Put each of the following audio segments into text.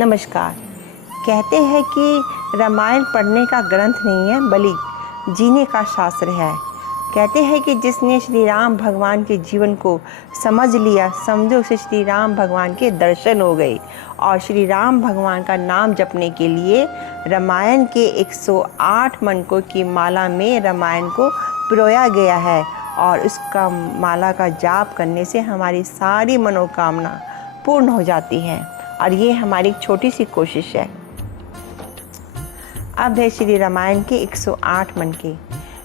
नमस्कार। कहते हैं कि रामायण पढ़ने का ग्रंथ नहीं है बल्कि जीने का शास्त्र है। कहते हैं कि जिसने श्री राम भगवान के जीवन को समझ लिया, समझो उसे श्री राम भगवान के दर्शन हो गए। और श्री राम भगवान का नाम जपने के लिए रामायण के 108 मनकों की माला में रामायण को पिरोया गया है और उसका माला का जाप करने से हमारी सारी मनोकामना पूर्ण हो जाती है। और ये हमारी एक छोटी सी कोशिश है। अब है श्री रामायण के 108 मन के।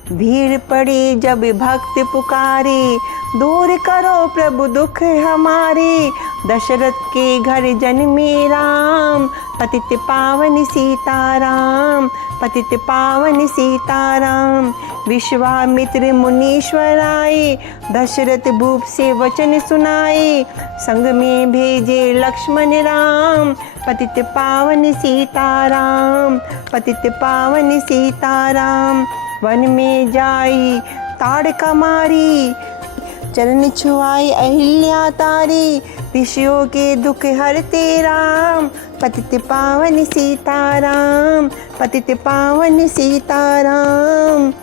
भीड़ पड़ी जब भक्त पुकारे, दूर करो प्रभु दुख हमारे। दशरथ के घर जन्मे राम, पतित पावन सीताराम, पतित पावन सीताराम। विश्वामित्र मुनीश्वर आए, दशरथ भूप से वचन सुनाए। संग में भेजे लक्ष्मण राम, पतित पावन सीताराम, पतित पावन सीताराम। वन में जाई ताड़का मारी, चरण छुआई अहिल्या तारी। ऋषियों के दुख हरते राम, पतित पावन सीताराम, पतित पावन सीताराम।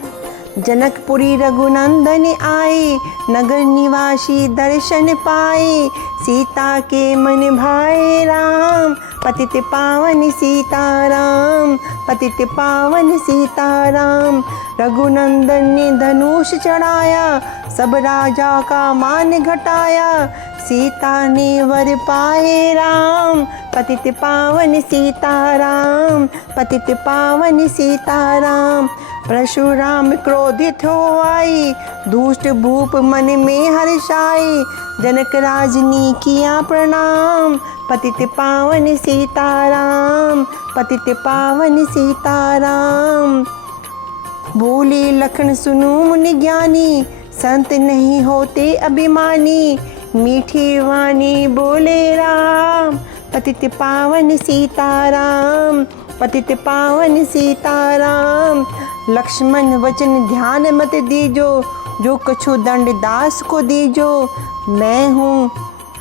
जनकपुरी रघुनंदन आए, नगर निवासी दर्शन पाए। सीता के मन भाए राम, पतित पावन सीताराम, पतित पावन सीताराम। रघुनंदन ने धनुष चढ़ाया, सब राजा का मान घटाया। सीता ने वर पाए राम, पतित पावन सीताराम, पतित पावन सीताराम। परशुराम क्रोधित हो आई, दुष्ट भूप मन में हर्षाई। जनक राज ने किया प्रणाम, पतित पावन सीताराम, पतित पावन सीताराम। बोले लखन सुनो मुनि ज्ञानी, संत नहीं होते अभिमानी। मीठी वाणी बोले राम, पतित पावन सीताराम, पतित पावन सीताराम। लक्ष्मण वचन ध्यान मत दीजो, जो कछु दंड दास को दीजो। मैं हूँ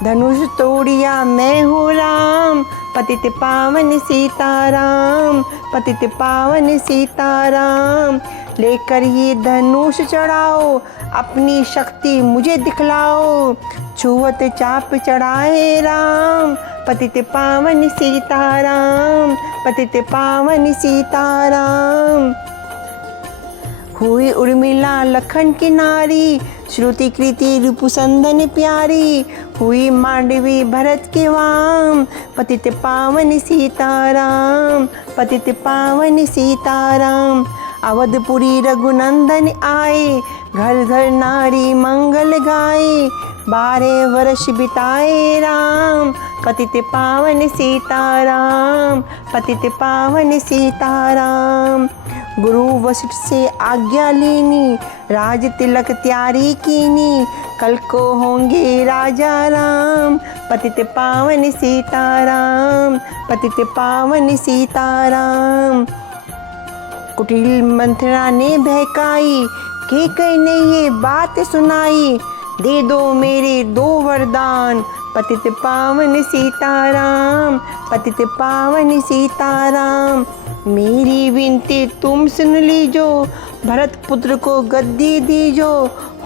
धनुष तोड़िया, मैं हूँ राम, पतित पावन सीताराम, पतित पावन सीताराम। लेकर ये धनुष चढ़ाओ, अपनी शक्ति मुझे दिखलाओ। छुअत चाप चढ़ाए राम, पतित पावन सीताराम, पतित पावन सीताराम। हुई उर्मिला लखन की नारी, श्रुति कृति रूपसंदन प्यारी। हुई मांडवी भरत के वाम, पतित पावन सीताराम, पतित पावन सीताराम। अवधपुरी रघुनंदन आए, घर घर नारी मंगल गाए। 12 वर्ष बिताए राम, पतित पावन सीताराम, पतित पावन सीताराम। गुरु वशिष्ठ से आज्ञा लेनी, राज तिलक त्यारी कीनी। कल को होंगे राजा राम, पतित पावन सीताराम, पतित पावन सीताराम। कुटिल मंथरा ने बहकाई, कैकेयी ने ये बात सुनाई। दे दो मेरे 2 वरदान, पतित पावन सीताराम, पतित पावन सीताराम। मेरी विनती तुम सुन लीजो, भरत पुत्र को गद्दी दीजो।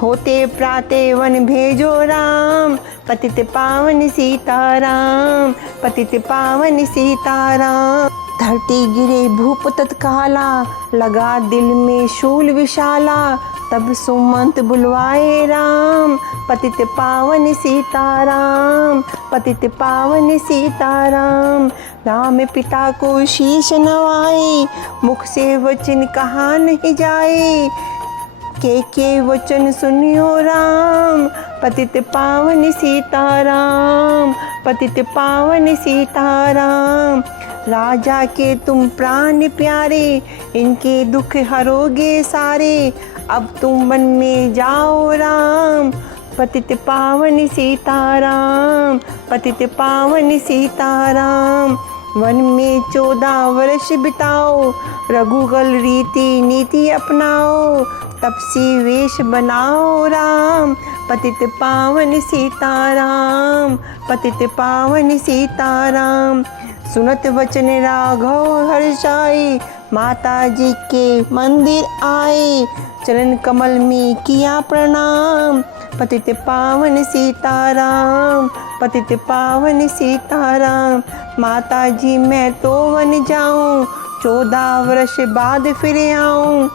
होते प्राते वन भेजो राम, पतित पावन सीताराम, पतित पावन सीताराम। धरती गिरे भूप तत्काला, लगा दिल में शूल विशाला। तब सुमंत बुलवाए राम, पतित पावन सीताराम, पतित पावन सीताराम। राम पिता को शीश नवाए, मुख से वचन कहा नहीं जाए। के वचन सुनियो राम, पतित पावन सीताराम, पतित पावन सीताराम। राजा के तुम प्राण प्यारे, इनके दुख हरोगे सारे। अब तुम वन में जाओ राम, पतित पावन सीताराम, पतित पावन सीताराम। वन में 14 वर्ष बिताओ, रघुकुल रीति नीति अपनाओ, तपसी वेश बनाओ राम, पतित पावन सीताराम, पतित पावन सीताराम। सुनत वचन राघव हर्षाई, माता जी के मंदिर आए, चरण कमल में किया प्रणाम, पतित पावन सीताराम, पतित पावन सीताराम। माता जी मैं तो वन जाऊं, 14 वर्ष बाद फिर आऊं,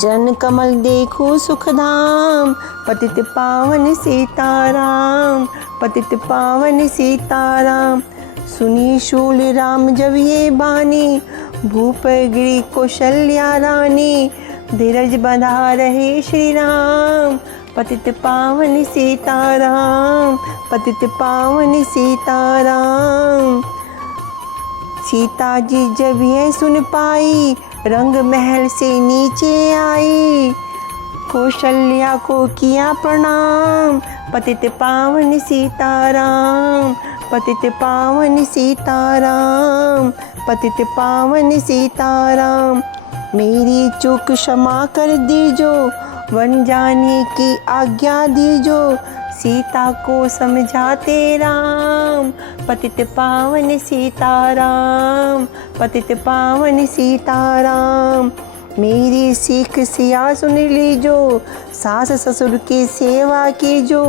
चरण कमल देखूं सुखधाम, पतित पावन सीताराम, पतित पावन सीताराम। सुनी शूल राम जब ये बानी, भूप गिरी कौशल्या रानी, धीरज बंधा रहे श्री राम, पतित पावन सीताराम, पतित पावन सीताराम। सीता जी जब यह सुन पाई, रंग महल से नीचे आई, कौशल्या को किया प्रणाम, पतित पावन सीताराम, पतित पावन सीताराम, पतित पावन सीताराम। मेरी चूक क्षमा कर दीजो, वन जाने की आज्ञा दीजो, सीता को समझाते राम, पतित पावन सीताराम, पतित पावन सीताराम। मेरी सीख सिया सुन लीजो, सास ससुर की सेवा कीजो,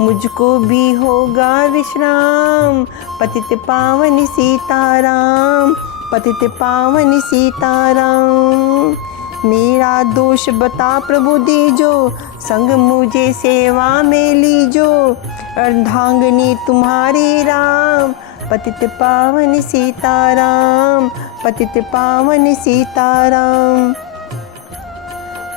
मुझको भी होगा विश्राम, पतित पावन सीताराम, पतित पावन सीताराम। मेरा दोष बता प्रभु दीजो, संग मुझे सेवा में लीजो, अर्धांगिनी तुम्हारी राम, पतित पावन सीताराम, पतित पावन सीताराम।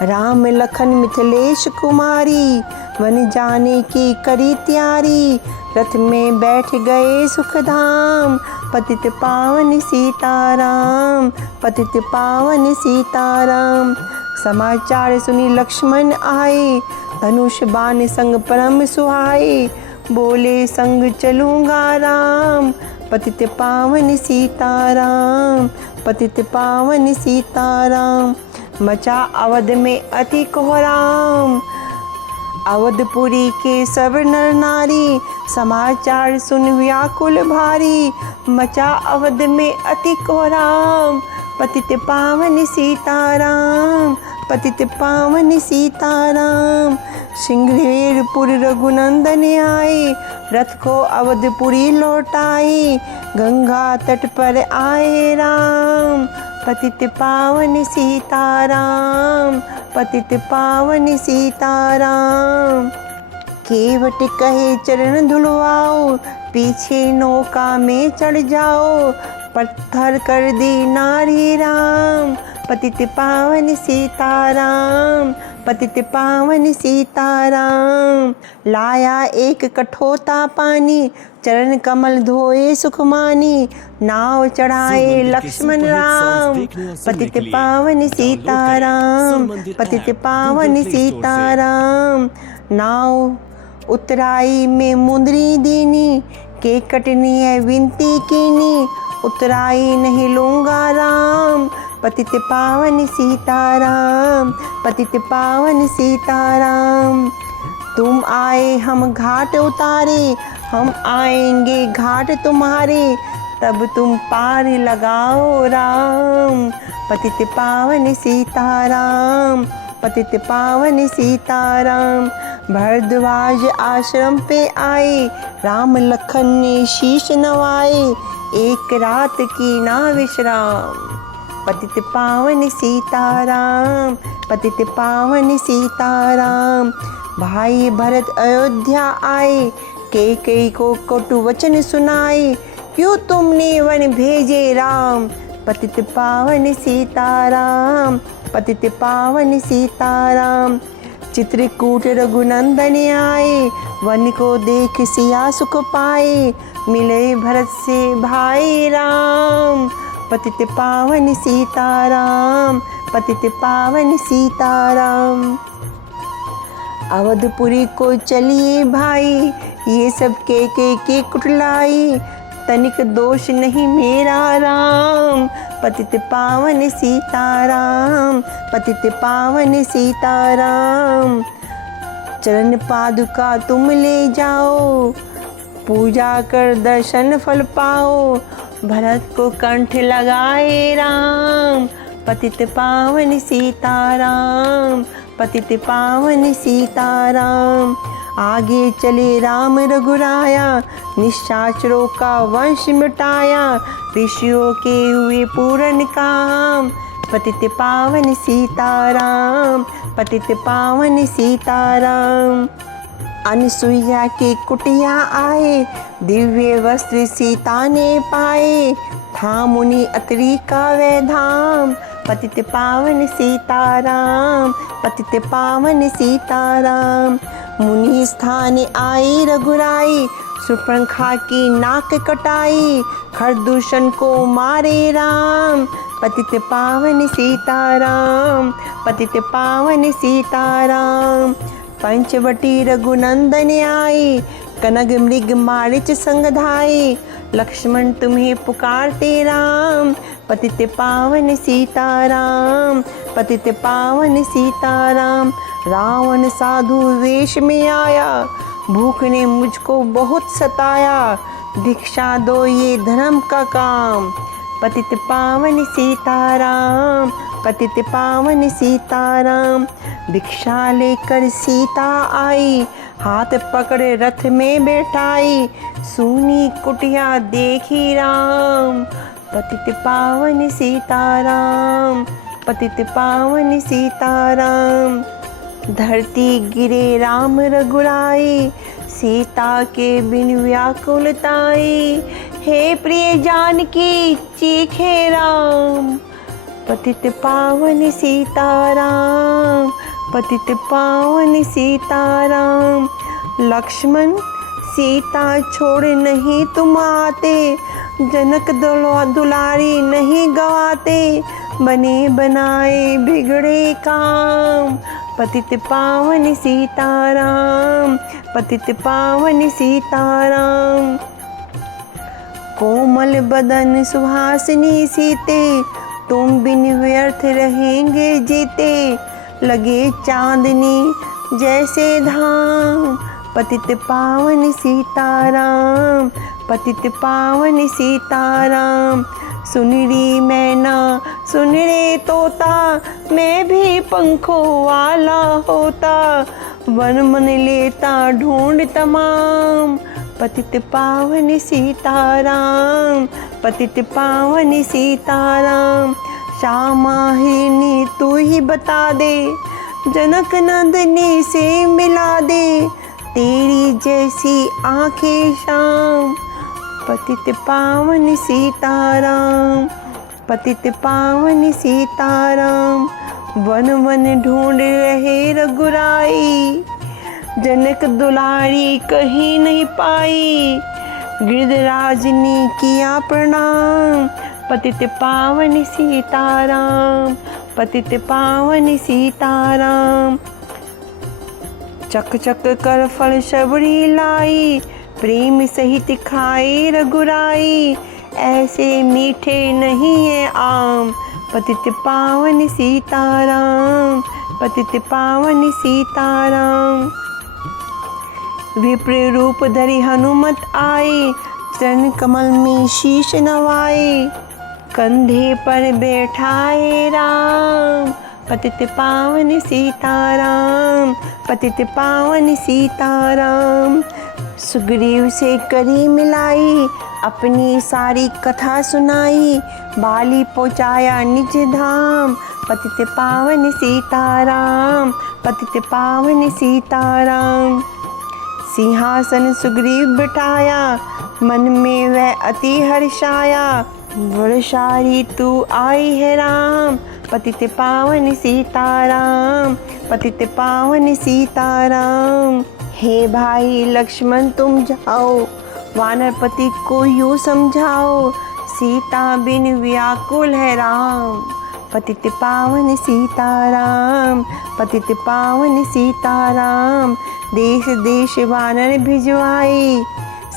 राम लखन मिथिलेश कुमारी, वन जाने की करी तैयारी, रथ में बैठ गए सुखधाम, पतित पावन सीताराम, पतित पावन सीताराम। समाचार सुनी लक्ष्मण आए, धनुष बाण संग परम सुहाए, बोले संग चलूँगा राम, पतित पावन सीताराम, पतित पावन सीताराम। मचा अवध में अति कोहराम, अवधपुरी के सब नर नारी, समाचार सुन व्याकुल भारी, मचा अवध में अति कोहराम, पतित पावन सीताराम, पतित पावन सीताराम। सिंघवेरपुर रघुनंदन आए, रथ को अवधपुरी लौटाए, गंगा तट पर आए राम, पतित पावन सीताराम, पतित पावन सीताराम। केवट कहे चरण धुलवाओ, पीछे नौका में चढ़ जाओ, पत्थर कर दी नारी राम, पतित पावन सीताराम, पतित पावन सीताराम। लाया एक कठोता पानी, चरण कमल धोए सुखमानी, नाव चढ़ाए लक्ष्मण राम, पतित पावन सीताराम, पतित पावन सीताराम। नाव उतराई में मुंदरी दीनी, के कटनी है विनती कीनी, उतराई नहीं लूँगा राम, पतित पावन सीताराम, पतित पावन सीताराम। तुम आए हम घाट उतारे, हम आएंगे घाट तुम्हारे, तब तुम पार लगाओ राम, पतित पावन सीताराम, पतित पावन सीताराम। भरद्वाज आश्रम पे आए, राम लखन ने शीश नवाए, एक रात की ना विश्राम, पतित पावन सीताराम, पतित पावन सीताराम। भाई भरत अयोध्या आए, कैकेयी को कटु वचन सुनाए, क्यों तुमने वन भेजे राम, पतित पावन सीताराम, पतित पावन सीताराम। चित्रकूट रघुनंदन आए, वन को देख सिया सुख पाए, मिले भरत से भाई राम, पतित पावन सीताराम, पतित पावन सीताराम। अवधपुरी को चलिए भाई, ये सब के कुटलाई, तनिक दोष नहीं मेरा राम। पतित पावन सीताराम, पतित पावन सीताराम। चरण पादुका तुम ले जाओ, पूजा कर दर्शन फल पाओ। भरत को कंठ लगाए राम, पतित पावन सीताराम, पतित पावन सीताराम। आगे चले राम रघुराया, निशाचरों का वंश मिटाया। ऋषियों के हुए पूर्ण काम, पतित पावन सीताराम, पतित पावन सीताराम। अनसुईया की कुटिया आए, दिव्य वस्त्र सीता ने पाए। था मुनि अत्रि का वह धाम, पतित पावन सीताराम, पतित पावन सीताराम। मुनि स्थान आई रघुराई, सुपर्णखा की नाक कटाई। खरदूषण को मारे राम, पतित पावन सीताराम, पतित पावन सीताराम। पंचवटी रघुनंदन आई, कनक मृग मारिच संग धाई। लक्ष्मण तुम्हें पुकारते राम, पतित पावन सीताराम, पतित पावन सीताराम। रावण साधु वेश में आया, भूख ने मुझको बहुत सताया। दीक्षा दो ये धर्म का काम, पतित पावन सीताराम, पतित पावन सीताराम। भिक्षा लेकर सीता आई, हाथ पकड़े रथ में बैठाई। सूनी कुटिया देखी राम, पतित पावन सीताराम, पतित पावन सीताराम। धरती गिरे राम रघुराई, सीता के बिन व्याकुलताई। हे प्रिय जानकी चीखे राम, पतित पावन सीताराम, पतित पावन सीताराम। लक्ष्मण सीता छोड़ नहीं तुम आते, जनक दुलारी नहीं गवाते। बने बनाए बिगड़े काम, पतित पावन सीताराम, पतित पावन सीताराम। कोमल बदन सुहासिनी सीते, तुम बिन व्यर्थ रहेंगे जीते। लगे चांदनी जैसे धाम, पतित पावन सीताराम, पतित पावन सीताराम। सुनरी मैना सुन रे तोता, मैं भी पंखों वाला होता। वन मन लेता ढूंढ तमाम, पतित पावन सीताराम, पतित पावन सीताराम। श्यामाहिनी तू ही बता दे, जनक नंदनी से मिला दे। तेरी जैसी आंखें शाम, पतित पावन सीताराम, पतित पावन सीताराम। वन वन ढूंढ रहे रघुराई, जनक दुलारी कहीं नहीं पाई। गिरधराज ने किया प्रणाम, पतित पावन सीताराम, पतित पावन सीताराम। चक चक कर फल शबरी लाई, प्रेम सहित खाए रघुराई। ऐसे मीठे नहीं है आम, पतित पावन सीताराम, पतित पावन सीताराम। विप्र रूप धरि हनुमत आए, चरण कमल में शीश नवाए। कंधे पर बैठाए राम, पतित पावन सीताराम, पतित पावन सीताराम। सुग्रीव से करी मिलाई, अपनी सारी कथा सुनाई। बाली पहुँचाया निज धाम, पतित पावन सीताराम, पतित पावन सीताराम। सिंहासन सुग्रीव बिठाया, मन में वह अति हर्षाया। वर्षारी तू आई है राम, पतित पावन सीताराम, पतित पावन सीताराम। हे भाई लक्ष्मण तुम जाओ, वानरपति को यूँ समझाओ। सीता बिन व्याकुल है राम, पतित पावन सीताराम, पतित पावन सीताराम। देश देश वानर भिजवाई,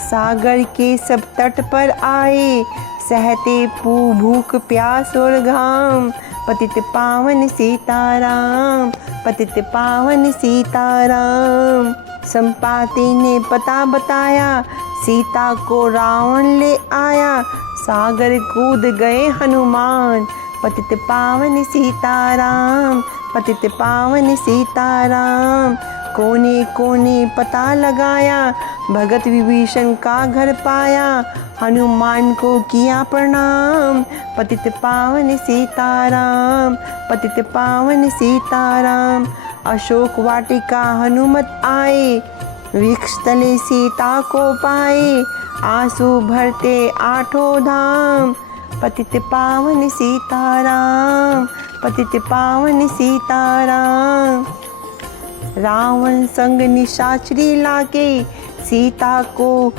सागर के सब तट पर आए, सहते भूख प्यास और घाम। पतित पावन सीताराम, पतित पावन सीताराम। संपाति ने पता बताया, सीता को रावण ले आया। सागर कूद गए हनुमान, पतित पावन सीताराम, पतित पावन सीताराम। कोने कोने पता लगाया, भगत विभीषण का घर पाया। हनुमान को किया प्रणाम, पतित पावन सीताराम, पतित पावन सीताराम। अशोक वाटिका हनुमत आए, वृक्ष तले सीता को पाए। आंसू भरते आठों धाम, पतित पावन सीताराम, पतित पावन सीताराम। रावण संग निशाचरी लाके, सीता को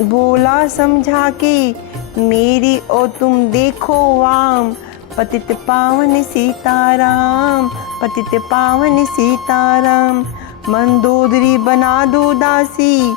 बोला समझा के, मेरी और तुम देखो वाम। पतित पावन सीताराम, पतित पावन सीताराम। मंदोदरी बना दो दासी,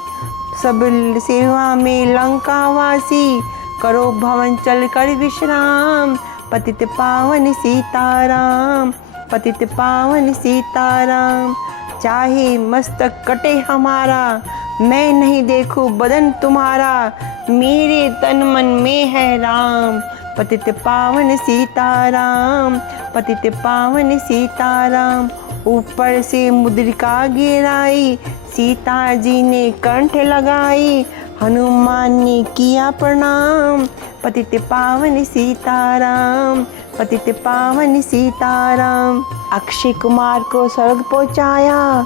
सब सेवा में लंकावासी। करो भवन चल कर विश्राम, पतित पावन सीताराम, पतित पावन सीताराम। चाहे मस्तक कटे हमारा, मैं नहीं देखूं बदन तुम्हारा। मेरे तन मन में है राम, पतित पावन सीताराम, पतित पावन सीताराम। ऊपर से मुद्रिका गिराई, सीता जी ने कंठ लगाई। हनुमान ने किया प्रणाम, पतित पावन सीताराम, पतित पावन सीताराम। अक्षय कुमार को स्वर्ग पहुँचाया,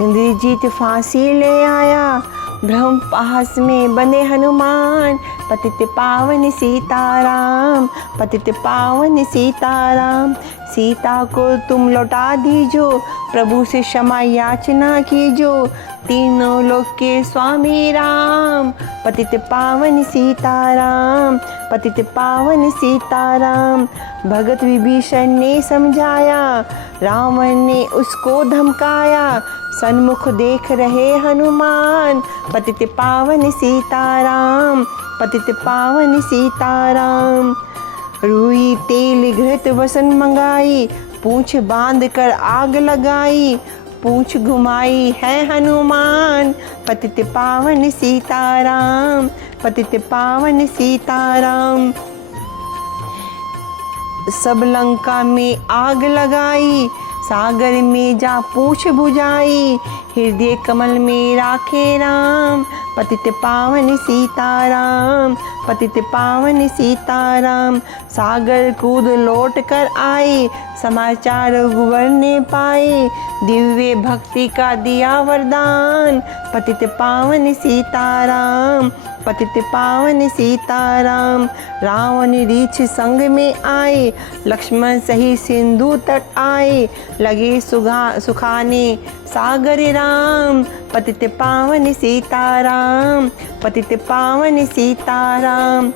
इंद्रजीत फांसी ले आया। ब्रह्म पास में बंधे हनुमान, पतित पावन सीताराम, पतित पावन सीताराम। सीता को तुम लौटा दीजो, प्रभु से क्षमा याचना कीजो। तीनों लोक के स्वामी राम, पतित पावन सीताराम, पतित पावन सीताराम। भगत विभीषण ने समझाया, रावण ने उसको धमकाया। सन्मुख देख रहे हनुमान, पतित पावन सीताराम, पतित पावन सीताराम। रुई तेल घृत वसन मंगाई, पूंछ बांध कर आग लगाई। पूंछ घुमाई है हनुमान, पतित पावन सीताराम, पतित पावन सीताराम। सब लंका में आग लगाई, सागर में जा पूंछ बुझाई। हृदय कमल में राखे राम, पतित पावन सीताराम, पतित पावन सीताराम। सागर कूद लौट कर आए, समाचार रघुवर ने पाए। दिव्य भक्ति का दिया वरदान, पतित पावन सीताराम, पतित पावन सीताराम। रावण रीछ संग में आए, लक्ष्मण सही सिंधु तट आए। लगे सुखाने सागर राम, पतित पावन सीताराम, पतित पावन सीताराम।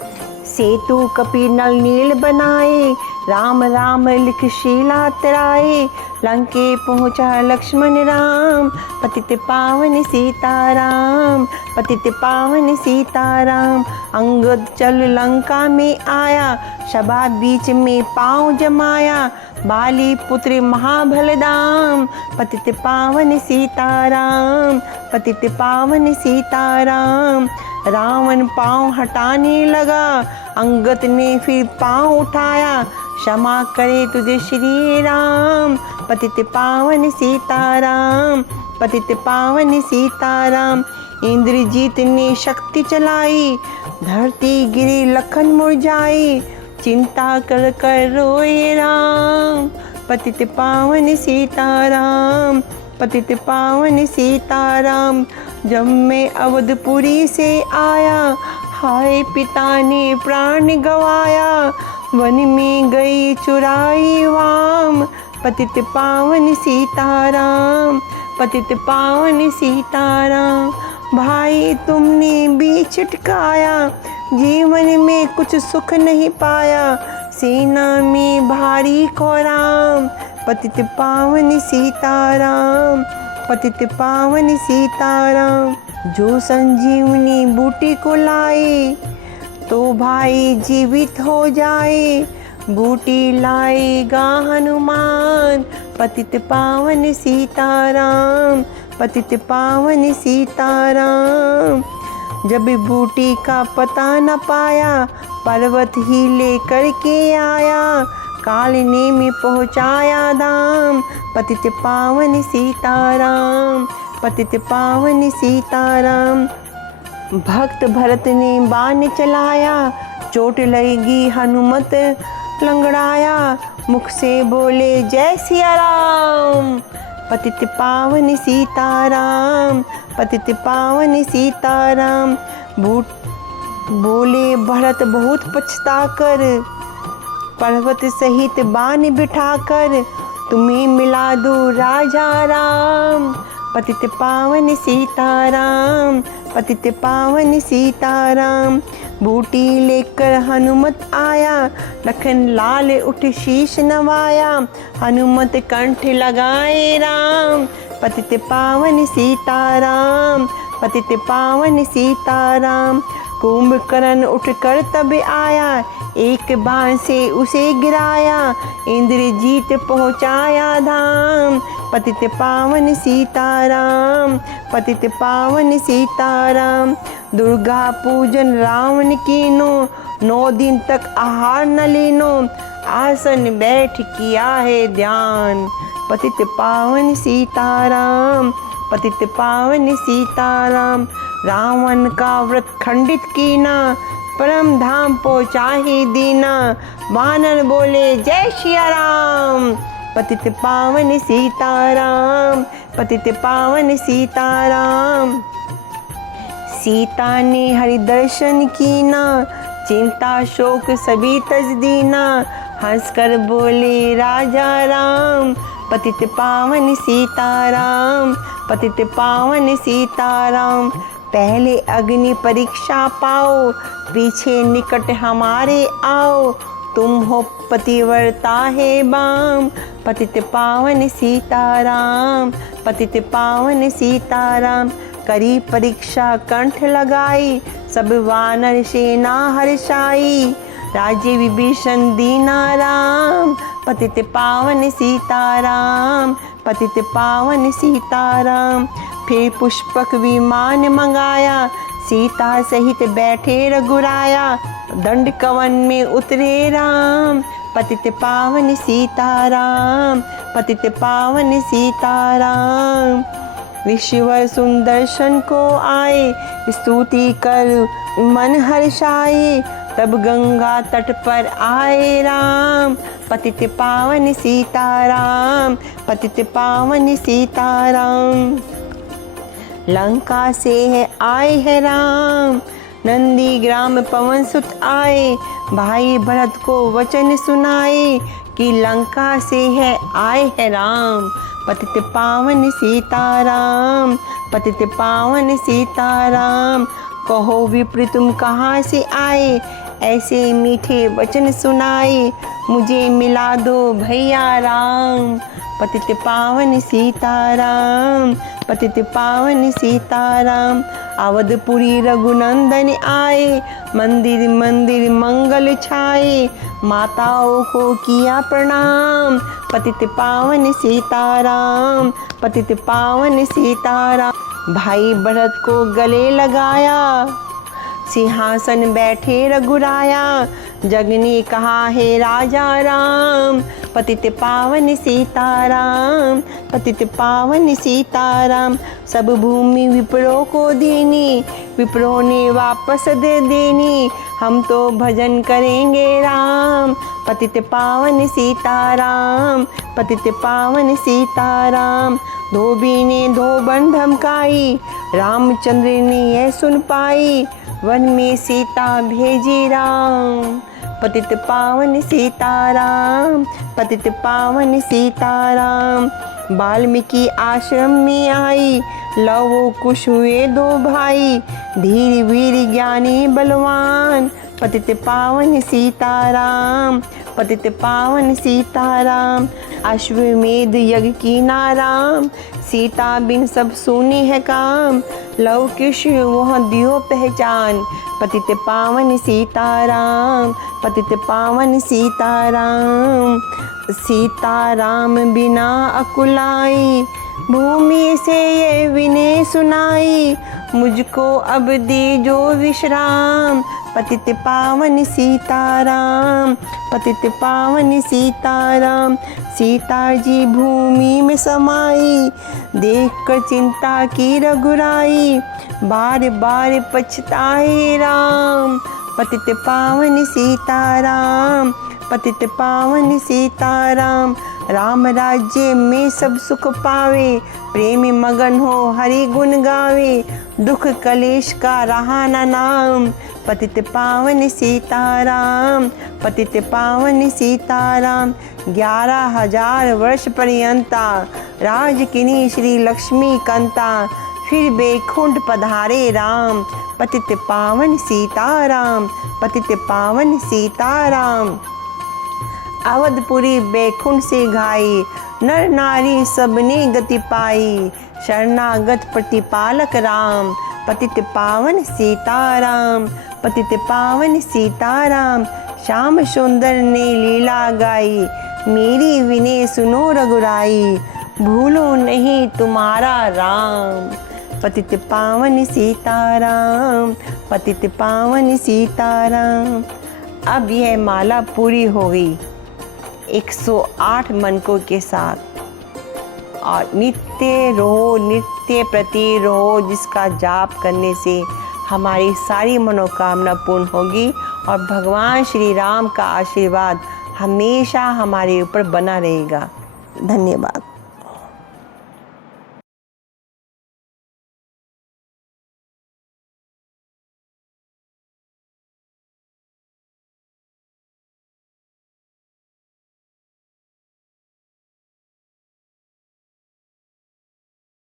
सेतु कपि नल नील बनाए, राम राम लिख शीला तराए। लंके पहुँचा लक्ष्मण राम, पतित पावन सीताराम, पतित पावन सीताराम। अंगद चल लंका में आया, सभा बीच में पाँव जमाया। बाली पुत्र महाबलदाम, पतित पावन सीताराम, पतित पावन सीताराम। रावण पाँव हटाने लगा, अंगद ने फिर पाँव उठाया। क्षमा करे तुझे श्री राम, पतित पावन सीताराम, पतित पावन सीताराम। इंद्रजीत ने शक्ति चलाई, धरती गिरी लखन मुरझाई। चिंता कर कर रोए राम, पतित पावन सीताराम, पतित पावन सीताराम। जब मैं अवधपुरी से आया, हाय पिता ने प्राण गवाया। वन में गई चुराई वाम, पतित पावन सीताराम, पतित पावन सीताराम। भाई तुमने भी छिटकाया, जीवन में कुछ सुख नहीं पाया। सेना में भारी कोराम, पतित पावन सीताराम, पतित पावन सीताराम। जो संजीवनी बूटी को लाए तो भाई जीवित हो जाए, बूटी लाएगा हनुमान। पतित पावन सीताराम, पतित पावन सीताराम। जब बूटी का पता न पाया, पर्वत ही लेकर के आया, काल ने में पहुँचाया धाम। पतित पावन सीताराम, पतित पावन सीताराम। भक्त भरत ने बाण चलाया, चोट लगेगी हनुमत लंगड़ाया, मुख से बोले जय सिया राम। पतित पावन सीताराम, पतित पावन सीताराम। बोले भरत बहुत पछताकर, पर्वत सहित बाण बिठाकर, तुम्हें मिला दो राजा राम। पतित पावन सीताराम, पतित पावन सीताराम। बूटी लेकर हनुमत आया, लखन लाल उठ शीश नवाया, हनुमत कंठ लगाए राम। पतित पावन सीताराम, पतित पावन सीताराम। कुंभकर्ण उठकर तब आया, एक बाण से उसे गिराया, इंद्रजीत पहुँचाया धाम। पतित पावन सीताराम, पतित पावन सीताराम। दुर्गा पूजन रावण कीनो, 9 दिन तक आहार न लेनो, आसन बैठ किया है ध्यान। पतित पावन सीताराम, पतित पावन सीताराम। रावण का व्रत खंडित कीना, परम धाम पहुँचा ही दीना, वानर बोले जय सिया राम। पतित पावन सीताराम, पतित पावन सीताराम। सीता ने हरि दर्शन कीना, चिंता शोक सभी तज दीना, हंसकर बोले राजा राम। पतित पावन सीताराम, पतित पावन सीताराम। पहले अग्नि परीक्षा पाओ, पीछे निकट हमारे आओ, तुम हो पतिव्रता है बाम। पतित पावन सीताराम, पतित पावन सीताराम। करी परीक्षा कंठ लगाई, सब वानर सेना हर्षाई, राज्य विभीषण दीना राम। पतित पावन सीताराम, पतित पावन सीताराम। फिर पुष्पक विमान मंगाया, सीता सहित बैठे रघुराया, दंड कवन में उतरे राम। पतित पावन सीताराम, पतित पावन सीताराम। ऋषिवर सुंदर्शन को आए, स्तुति कर मन हर्षाए, तब गंगा तट पर आए राम। पतित पावन सीताराम, पतित पावन सीताराम। लंका से है आए है राम, नंदी ग्राम पवन सुत आए, भाई भरत को वचन सुनाए, कि लंका से है आए है राम। पतित पावन सीताराम, पतित पावन सीताराम। कहो विप्र तुम कहाँ से आए, ऐसे मीठे वचन सुनाए, मुझे मिला दो भैया राम। पतित पावन सीताराम, पतित पावन सीताराम। अवधपुरी रघुनंदन आए, मंदिर मंदिर मंगल छाए, माताओं को किया प्रणाम। पतित पावन सीताराम, पतित पावन सीताराम। भाई भरत को गले लगाया, सिंहासन बैठे रघुराया, जग ने कहा है राजा राम। पतित पावन सीताराम, पतित पावन सीताराम। सब भूमि विप्रों को देनी, विप्रों ने वापस दे देनी, हम तो भजन करेंगे राम। पतित पावन सीताराम, पतित पावन सीताराम। धोबी ने धोबन धमकाई, रामचंद्र ने यह सुन पाई, वन में सीता भेजी राम। पतित पावन सीताराम, पतित पावन सीताराम। वाल्मीकि आश्रम में आई, लव कुश हुए दो भाई, धीर वीर ज्ञानी बलवान। पतित पावन सीताराम, पतित पावन सीताराम। अश्वमेध यज्ञ की नाराम, सीता बिन सब सूनी है काम। लव कुश वह दियो पहचान, पतित पावन सीताराम, पतित पावन सीताराम। सीताराम बिना अकुलाई, भूमि से ये विनय सुनाई। मुझको अब दे जो विश्राम, पतित पावन सीताराम, पतित पावन सीताराम। सीता जी भूमि में समाई, देखकर चिंता की रघुराई। बार बार पछताए राम, पतित पावन सीताराम, पतित पावन सीताराम। राम राज्य में सब सुख पावे, प्रेमी मगन हो हरि गुण गावे। दुख कलेश का रहा न नाम, पतित पावन सीताराम, पतित पावन सीताराम। 11,000 वर्ष पर्यंता राज किनी श्री लक्ष्मी कंता। फिर बैकुंठ पधारे राम, पतित पावन सीताराम, पतित पावन सीताराम। अवधपुरी बैकुंठ से घाई, नर नारी सबने गति पाई। शरणागत प्रतिपालक राम, पतित पावन सीताराम, पतित पावन सीताराम। श्याम सुंदर ने लीला गाई, मेरी विनय सुनो रघुराई। भूलो नहीं तुम्हारा राम, पतित पावन सीताराम, पतित पावन सीताराम। अब यह माला पूरी हो गई 108 मनकों के साथ। और नित्य प्रति रहो, जिसका जाप करने से हमारी सारी मनोकामना पूर्ण होगी और भगवान श्री राम का आशीर्वाद हमेशा हमारे ऊपर बना रहेगा। धन्यवाद।